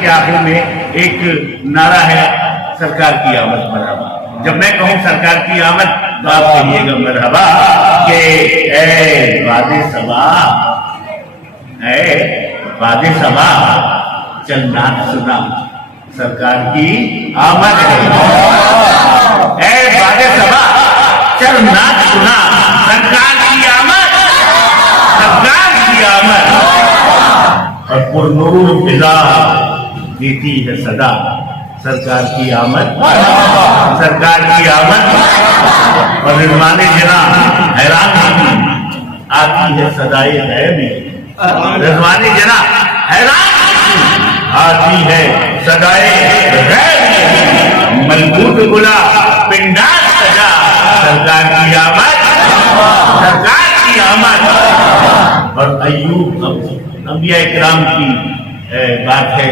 के आखिर में एक नारा है, सरकार की आमद मरहबा। जब मैं कहूँ सरकार की आमद तो आप कहिएगा मरहबा कि ए वादे सबा, वादे सबा, चल नाथ सुना, सरकार की आमद है। वादे सबा, चल नाथ सुना, सरकार की आमद, सरकार की आमद। और पुरनूर फिजा देती है सदा, सरकार की आमद, सरकार की आमद। और रिजवाने जना हैरान आती है सदाए गैबी, रिजवाने जना हैरान आती है सदाए गैबी। मलकूत गुला पिंडार सजा, सरकार की आमद, सरकार की आमद। और अय्यूब अंबिया इकराम की बात है।